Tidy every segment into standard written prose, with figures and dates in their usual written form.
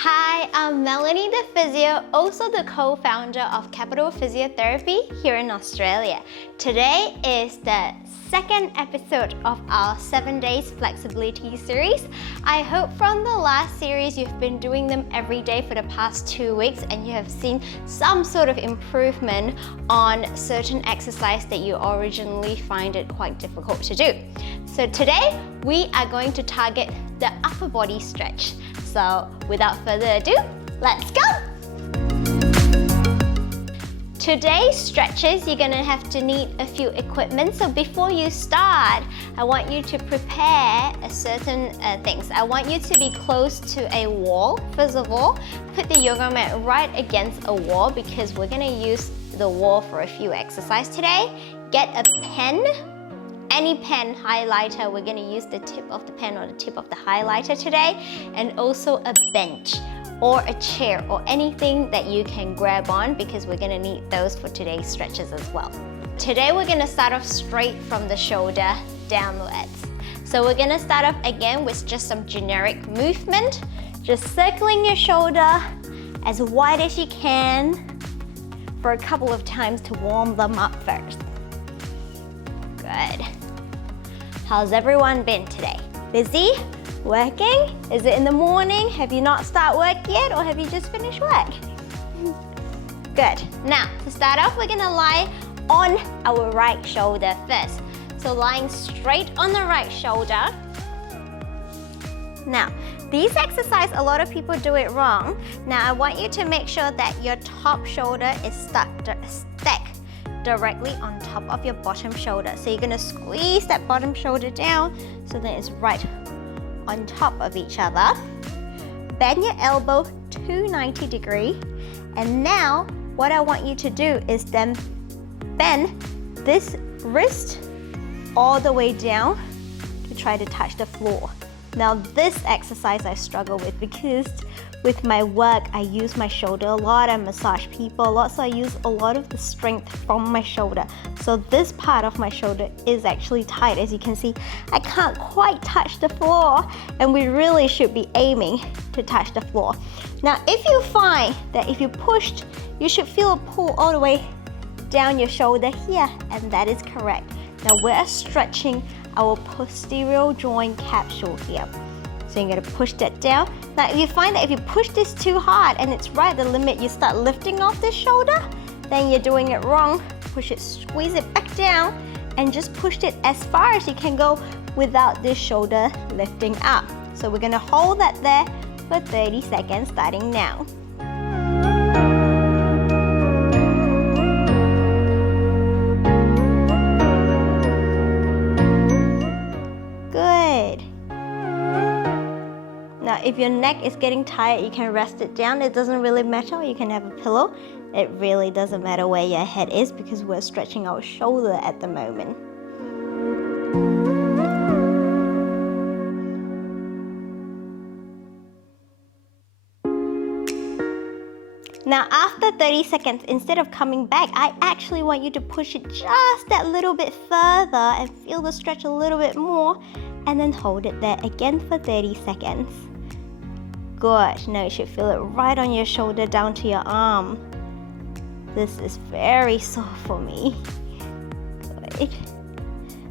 Hi, I'm Melanie the Physio, also the co-founder of Capital Physiotherapy here in Australia. Today is the second episode of our 7 days flexibility series. I hope from the last series you've been doing them every day for the past 2 weeks and you have seen some sort of improvement on certain exercise that you originally find it quite difficult to do. So today we are going to target the upper body stretch. So without further ado, let's go! Today's stretches, you're gonna have to need a few equipment. So before you start, I want you to prepare a certain things. I want you to be close to a wall. First of all, put the yoga mat right against a wall because we're gonna use the wall for a few exercises today. Get a pen. Any pen, highlighter, we're gonna use the tip of the pen or the tip of the highlighter today, and also a bench or a chair or anything that you can grab on because we're gonna need those for today's stretches as well. Today we're gonna start off straight from the shoulder downwards. So we're gonna start off again with just some generic movement, just circling your shoulder as wide as you can for a couple of times to warm them up first. Good. How's everyone been today? Busy? Working? Is it in the morning? Have you not started work yet or have you just finished work? Good. Now, to start off, we're gonna lie on our right shoulder first. So lying straight on the right shoulder. Now, these exercises, a lot of people do it wrong. Now, I want you to make sure that your top shoulder is stacked directly on top of your bottom shoulder. So you're gonna squeeze that bottom shoulder down so that it's right on top of each other. Bend your elbow to 90 degrees. And now what I want you to do is then bend this wrist all the way down to try to touch the floor. Now this exercise I struggle with because with my work, I use my shoulder a lot, I massage people a lot, so I use a lot of the strength from my shoulder. So this part of my shoulder is actually tight. As you can see, I can't quite touch the floor, and we really should be aiming to touch the floor. Now, if you find that if you pushed, you should feel a pull all the way down your shoulder here, and that is correct. Now, we're stretching our posterior joint capsule here. So you're gonna push that down. Now if you find that if you push this too hard and it's right at the limit, you start lifting off this shoulder, then you're doing it wrong. Push it, squeeze it back down, and just push it as far as you can go without this shoulder lifting up. So we're gonna hold that there for 30 seconds starting now. Good. Now, if your neck is getting tired, you can rest it down. It doesn't really matter. You can have a pillow. It really doesn't matter where your head is because we're stretching our shoulder at the moment. Now, after 30 seconds, instead of coming back, I actually want you to push it just that little bit further and feel the stretch a little bit more, and then hold it there again for 30 seconds. Good. Now you should feel it right on your shoulder down to your arm. This is very soft for me. Good.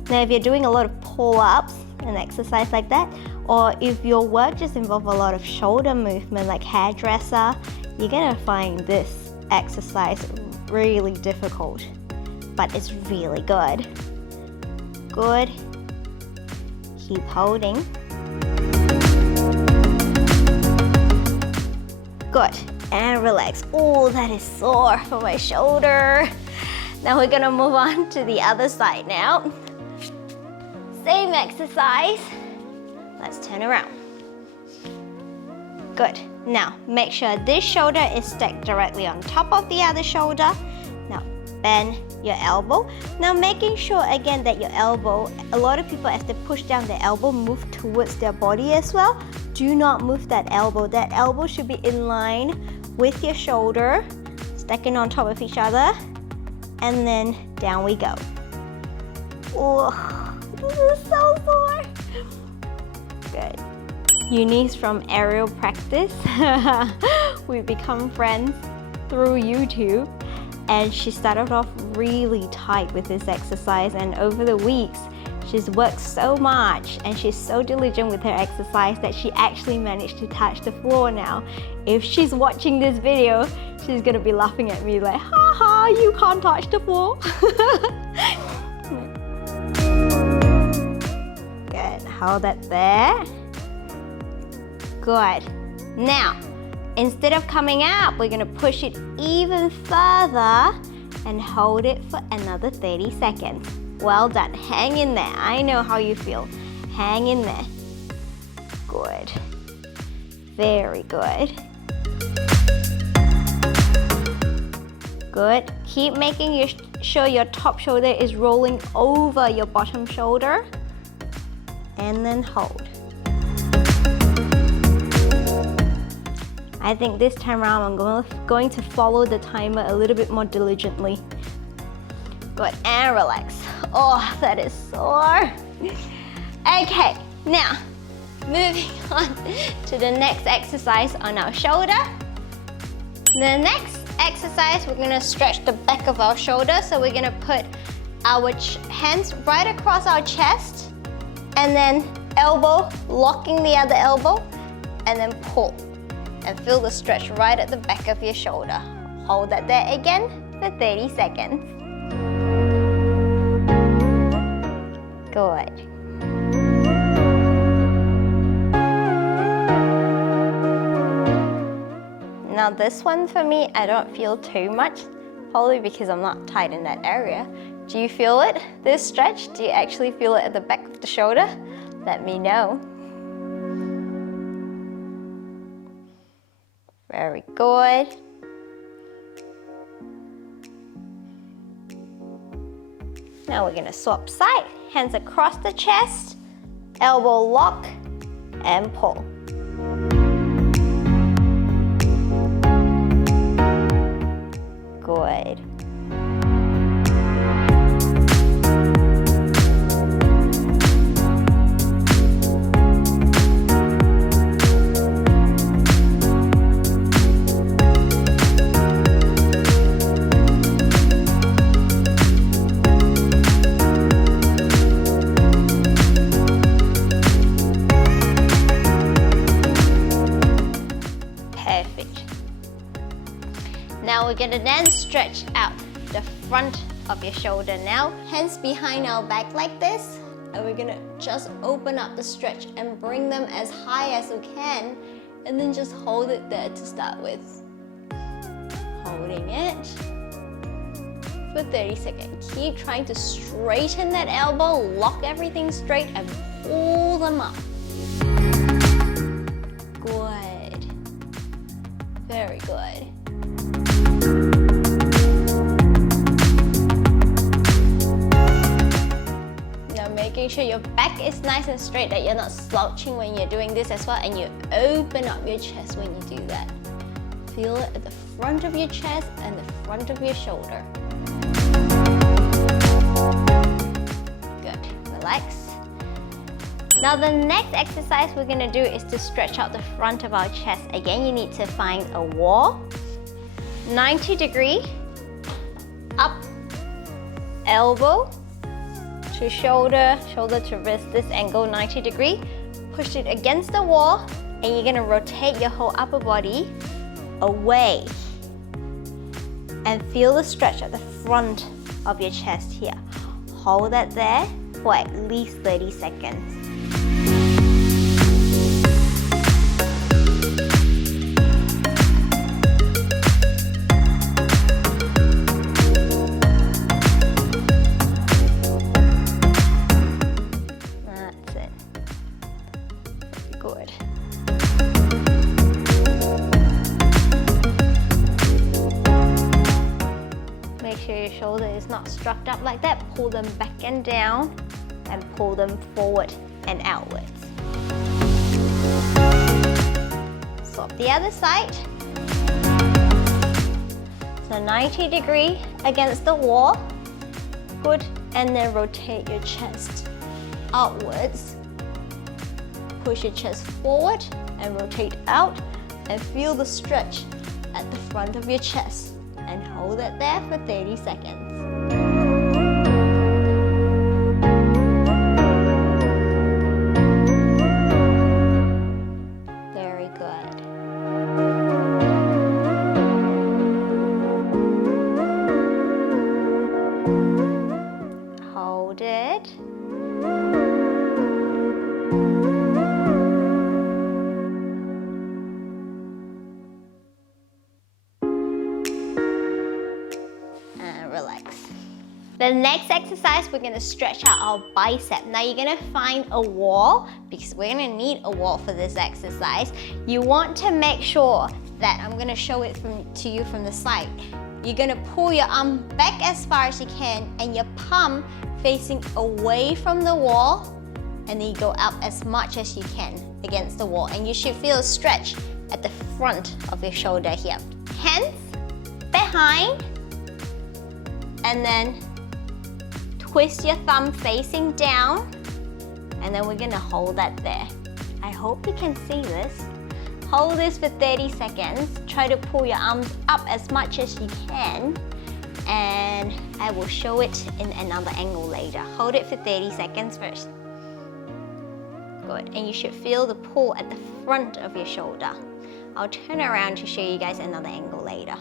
Now if you're doing a lot of pull-ups and exercise like that, or if your work just involves a lot of shoulder movement like hairdresser, you're gonna find this exercise really difficult, but it's really good. Good. Keep holding. Good, and relax. Oh, that is sore for my shoulder. Now we're gonna move on to the other side now. Same exercise. Let's turn around. Good. Now, make sure this shoulder is stacked directly on top of the other shoulder. Now, bend your elbow. Now, making sure again that your elbow, a lot of people as they push down their elbow, move towards their body as well. Do not move that elbow. That elbow should be in line with your shoulder, stacking on top of each other, and then down we go. Oh, this is so sore. Good. Eunice from aerial practice. We become friends through YouTube, and she started off really tight with this exercise, and over the weeks she's worked so much and she's so diligent with her exercise that she actually managed to touch the floor now. If she's watching this video, she's gonna be laughing at me like, haha, you can't touch the floor. Good, hold that there. Good. Now, instead of coming up, we're gonna push it even further and hold it for another 30 seconds. Well done, hang in there. I know how you feel. Hang in there. Good. Very good. Good. Keep making sure your top shoulder is rolling over your bottom shoulder. And then hold. I think this time around I'm going to follow the timer a little bit more diligently. Good, and relax. Oh, that is sore. Okay, now moving on to the next exercise on our shoulder. The next exercise, we're gonna stretch the back of our shoulder. So we're gonna put our hands right across our chest, and then elbow locking the other elbow, and then pull. And feel the stretch right at the back of your shoulder. Hold that there again for 30 seconds. Good. Now this one for me, I don't feel too much, probably because I'm not tight in that area. Do you feel it, this stretch? Do you actually feel it at the back of the shoulder? Let me know. Very good. Now we're gonna swap side. Hands across the chest, elbow lock, and pull. Good. Now we're gonna then stretch out the front of your shoulder now. Hands behind our back like this. And we're gonna just open up the stretch and bring them as high as we can. And then just hold it there to start with. Holding it for 30 seconds. Keep trying to straighten that elbow, lock everything straight, and pull them up. Good. Very good. Now making sure your back is nice and straight, that you're not slouching when you're doing this as well, and you open up your chest when you do that. Feel it at the front of your chest and the front of your shoulder. Good, relax. Now the next exercise we're gonna do is to stretch out the front of our chest. Again, you need to find a wall, 90-degree, up, elbow to shoulder, shoulder to wrist, this angle 90-degree. Push it against the wall, and you're gonna rotate your whole upper body away. And feel the stretch at the front of your chest here. Hold that there for at least 30 seconds. That's it. Good. Make sure your shoulder is not struck up like that. Pull them back and down, and pull them forward and outwards. Swap the other side. So 90-degree against the wall. Good, and then rotate your chest outwards. push your chest forward and rotate out and feel the stretch at the front of your chest and hold it there for 30 seconds. Very good. Hold it. Relax. The next exercise, we're gonna stretch out our bicep. Now you're gonna find a wall because we're gonna need a wall for this exercise. You want to make sure that, I'm gonna show it to you from the side. You're gonna pull your arm back as far as you can and your palm facing away from the wall, and then you go up as much as you can against the wall, and you should feel a stretch at the front of your shoulder here. Hands behind, and then twist your thumb facing down, and then we're gonna hold that there. I hope you can see this. Hold this for 30 seconds. Try to pull your arms up as much as you can, and I will show it in another angle later. Hold it for 30 seconds first. Good, and you should feel the pull at the front of your shoulder. I'll turn around to show you guys another angle later.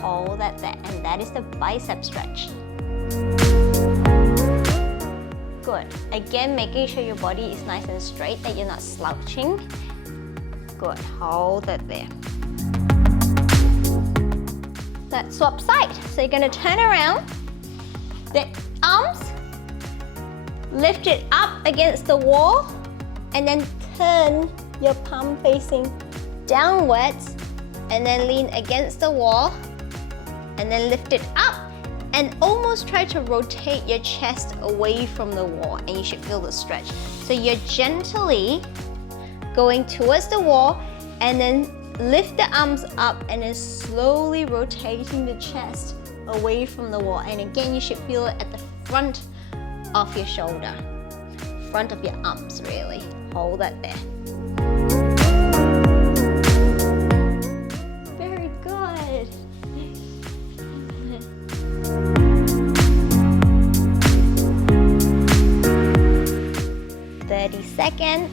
Hold that there, and that is the bicep stretch. Good. Again, making sure your body is nice and straight, that you're not slouching. Good. Hold that there. Let's swap sides. So you're going to turn around. The arms, lift it up against the wall, and then turn your palm facing downwards, and then lean against the wall, and then lift it up and almost try to rotate your chest away from the wall, and you should feel the stretch. So you're gently going towards the wall and then lift the arms up and then slowly rotating the chest away from the wall. And again, you should feel it at the front of your shoulder, front of your arms really. Hold that there. Very good. 30 seconds.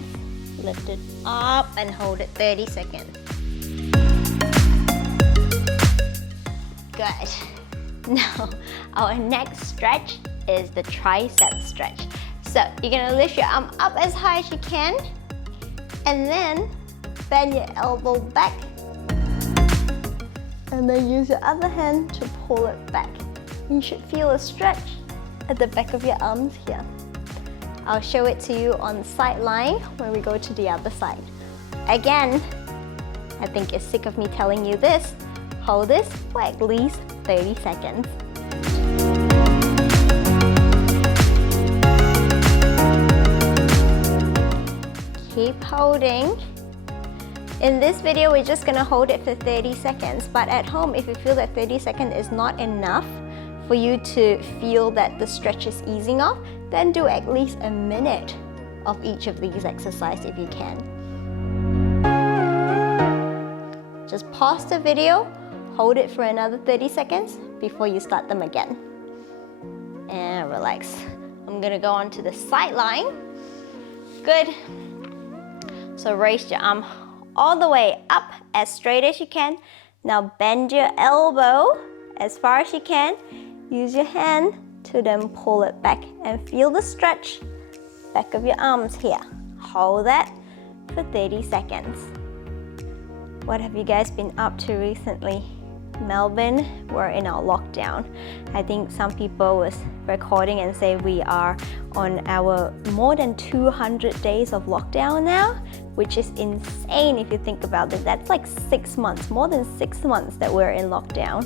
Lift it up and hold it 30 seconds. Good. Now, our next stretch is the tricep stretch. So you're gonna lift your arm up as high as you can, and then bend your elbow back, and then use your other hand to pull it back. You should feel a stretch at the back of your arms here. I'll show it to you on the sideline when we go to the other side. Again, I think you're sick of me telling you this. Hold this for at least 30 seconds. Keep holding. In this video, we're just gonna hold it for 30 seconds, but at home, if you feel that 30 seconds is not enough for you to feel that the stretch is easing off, then do at least a minute of each of these exercises if you can. Just pause the video, hold it for another 30 seconds before you start them again. And relax. I'm gonna go on to the sideline. Good. So raise your arm all the way up as straight as you can. Now bend your elbow as far as you can. Use your hand to then pull it back and feel the stretch back of your arms here. Hold that for 30 seconds. What have you guys been up to recently? Melbourne, we're in our lockdown. I think some people was recording and say we are on our more than 200 days of lockdown now, which is insane if you think about it. That's like 6 months, more than 6 months that we're in lockdown,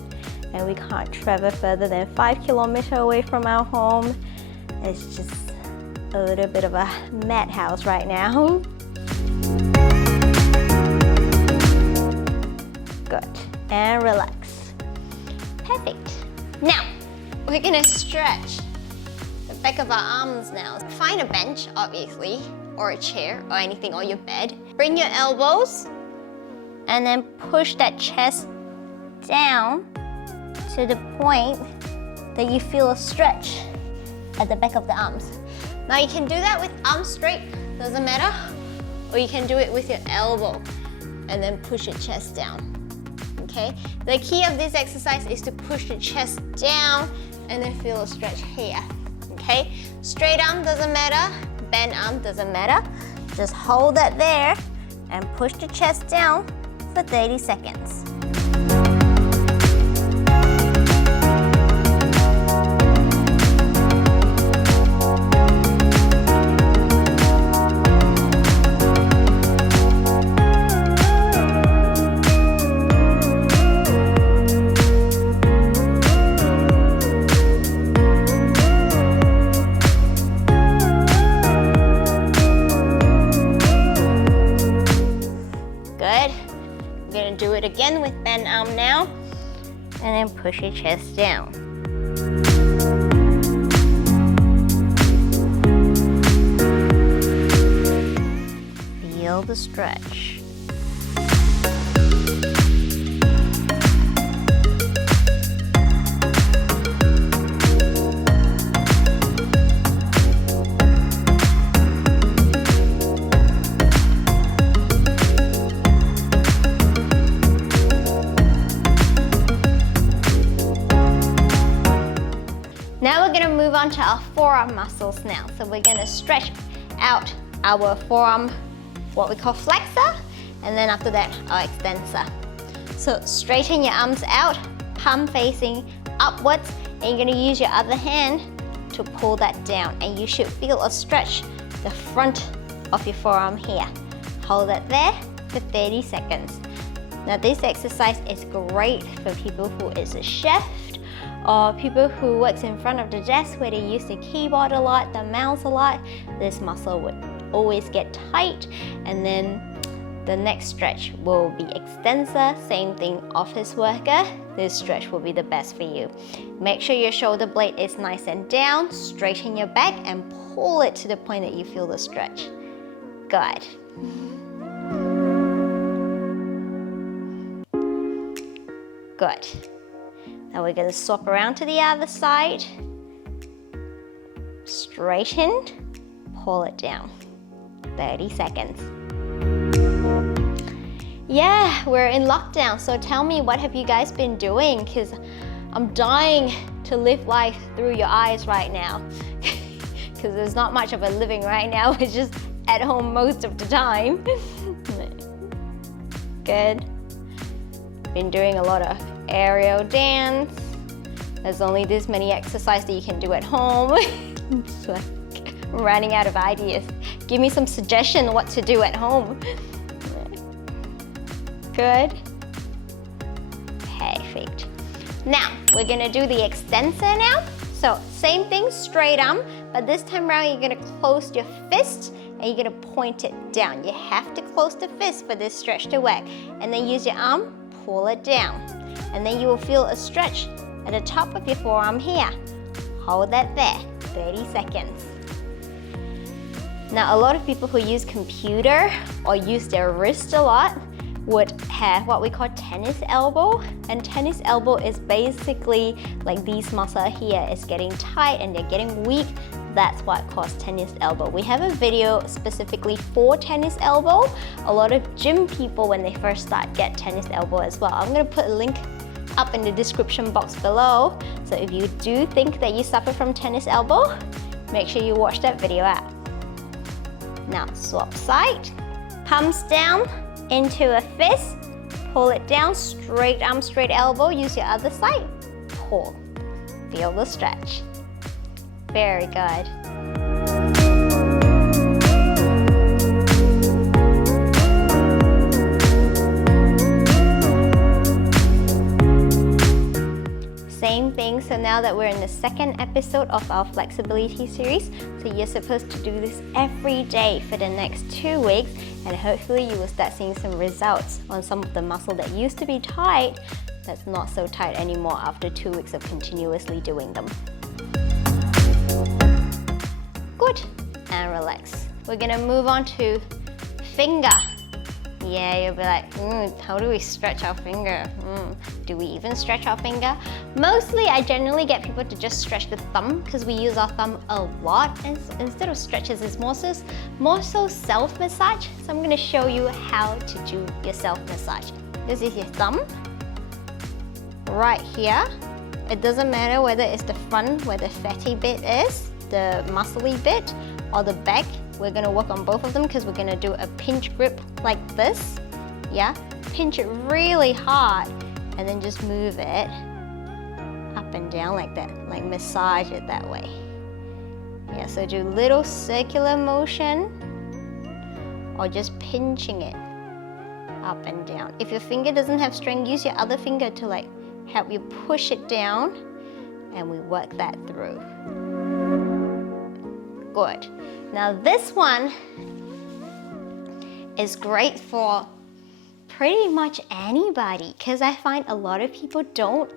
and we can't travel further than 5 kilometers away from our home. It's just a little bit of a madhouse right now. Good, and relax. Perfect. Now, we're gonna stretch the back of our arms now. Find a bench, obviously. or a chair or anything on your bed. Bring your elbows and then push that chest down to the point that you feel a stretch at the back of the arms. Now you can do that with arms straight, doesn't matter, or you can do it with your elbow and then push your chest down. Okay? The key of this exercise is to push the chest down and then feel a stretch here. Okay? Straight arm doesn't matter, bent arm doesn't matter. Just hold that there and push the chest down for 30 seconds. Do it again with bent arm now, and then push your chest down. Feel the stretch. Now we're gonna move on to our forearm muscles now. So we're gonna stretch out our forearm, what we call flexor, and then after that, our extensor. So straighten your arms out, palm facing upwards, and you're gonna use your other hand to pull that down, and you should feel a stretch the front of your forearm here. Hold that there for 30 seconds. Now this exercise is great for people who is a chef, or people who works in front of the desk where they use the keyboard a lot, the mouse a lot. This muscle would always get tight, and then the next stretch will be extensor, same thing office worker. This stretch will be the best for you. Make sure your shoulder blade is nice and down, straighten your back and pull it to the point that you feel the stretch. Good. Good. Now we're going to swap around to the other side. Straighten, pull it down. 30 seconds. Yeah, we're in lockdown, so tell me, what have you guys been doing? Because I'm dying to live life through your eyes right now. Because there's not much of a living right now. We're just at home most of the time. Good. Been doing a lot of aerial dance. There's only this many exercises that you can do at home. So I'm running out of ideas. Give me some suggestion what to do at home. Good. Perfect. Now we're gonna do the extensor now. So same thing, straight arm, but this time around you're gonna close your fist and you're gonna point it down. You have to close the fist for this stretch to work. And then use your arm, pull it down. And then you will feel a stretch at the top of your forearm here. Hold that there, 30 seconds. Now a lot of people who use computer or use their wrist a lot would have what we call tennis elbow. And tennis elbow is basically like these muscles here is getting tight and they're getting weak. That's what caused tennis elbow. We have a video specifically for tennis elbow. A lot of gym people, when they first start, get tennis elbow as well. I'm gonna put a link up in the description box below. So if you do think that you suffer from tennis elbow, make sure you watch that video out. Now swap side, palms down into a fist, pull it down, straight arm, straight elbow, use your other side, pull. Feel the stretch. Very good. Same thing, so now that we're in the second episode of our flexibility series, so you're supposed to do this every day for the next 2 weeks, and hopefully you will start seeing some results on some of the muscle that used to be tight that's not so tight anymore after 2 weeks of continuously doing them. Good, and relax. we're gonna move on to finger. Yeah, you'll be like, how do we stretch our finger? Do we even stretch our finger? Mostly, I generally get people to just stretch the thumb because we use our thumb a lot. And instead of stretches, it's more so self-massage. So I'm gonna show you how to do your self-massage. This is your thumb, right here. It doesn't matter whether it's the front where the fatty bit is, the muscly bit, or the back. We're gonna work on both of them because we're gonna do a pinch grip like this. Yeah, pinch it really hard and then just move it up and down like that, like massage it that way. Yeah, so do little circular motion or just pinching it up and down. If your finger doesn't have strength, use your other finger to like help you push it down, and we work that through. Good. Now this one is great for pretty much anybody because I find a lot of people don't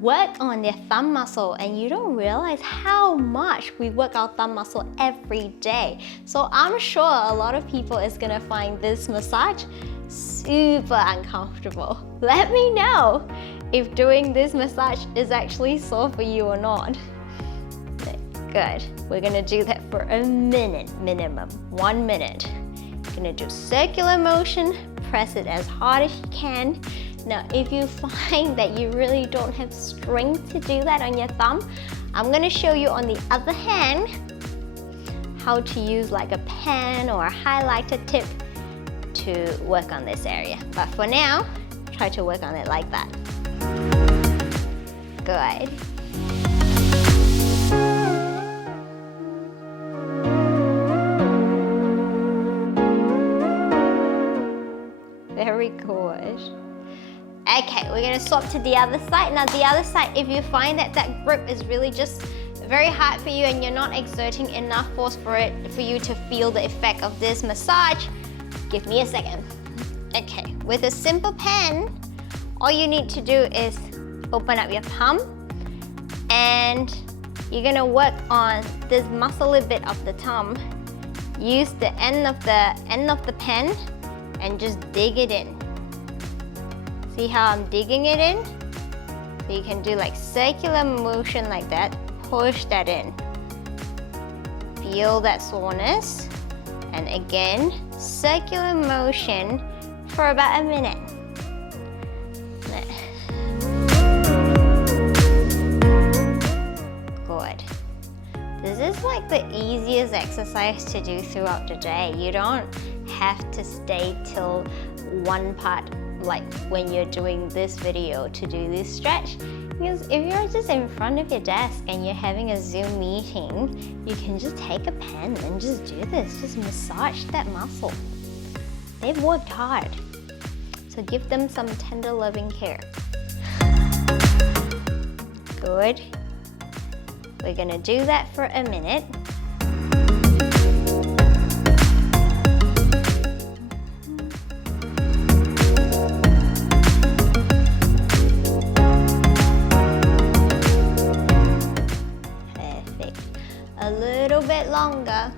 work on their thumb muscle, and you don't realize how much we work our thumb muscle every day. So I'm sure a lot of people is gonna find this massage super uncomfortable. Let me know if doing this massage is actually sore for you or not. Good. We're gonna do that for a minute minimum, 1 minute. You're gonna do circular motion, press it as hard as you can. Now, if you find that you really don't have strength to do that on your thumb, I'm gonna show you on the other hand how to use like a pen or a highlighter tip to work on this area. But for now, try to work on it like that. Good. Very good. Okay, we're gonna swap to the other side. Now the other side, if you find that that grip is really just very hard for you and you're not exerting enough force for you to feel the effect of this massage, give me a second. Okay, with a simple pen, all you need to do is open up your palm and you're gonna work on this muscly bit of the thumb. Use the end of the pen and just dig it in. See how I'm digging it in? So you can do like circular motion like that, push that in. Feel that soreness. And again, circular motion for about a minute. Good. This is like the easiest exercise to do throughout the day. You don't have to stay till one part, like when you're doing this video, to do this stretch. Because if you're just in front of your desk and you're having a Zoom meeting, you can just take a pen and just do this. Just massage that muscle. They've worked hard. So give them some tender loving care. Good. We're gonna do that for a minute. A little bit longer.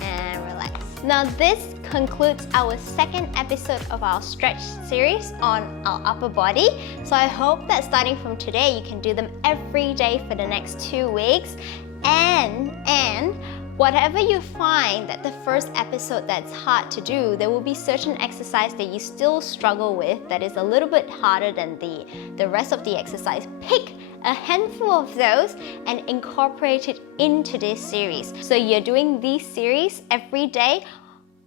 And relax. Now this concludes our second episode of our stretch series on our upper body. So I hope that starting from today, you can do them every day for the next 2 weeks. And whatever you find that the first episode that's hard to do, there will be certain exercise that you still struggle with that is a little bit harder than the rest of the exercise. Pick a handful of those and incorporate it into this series. So you're doing these series every day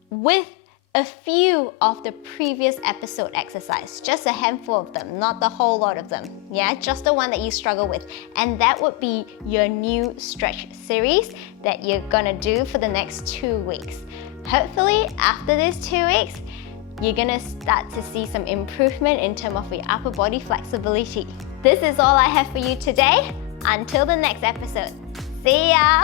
with a few of the previous episode exercise, just a handful of them, not the whole lot of them. Yeah, just the one that you struggle with. And that would be your new stretch series that you're gonna do for the next 2 weeks. Hopefully, after these 2 weeks, you're gonna start to see some improvement in terms of your upper body flexibility. This is all I have for you today. Until the next episode, see ya!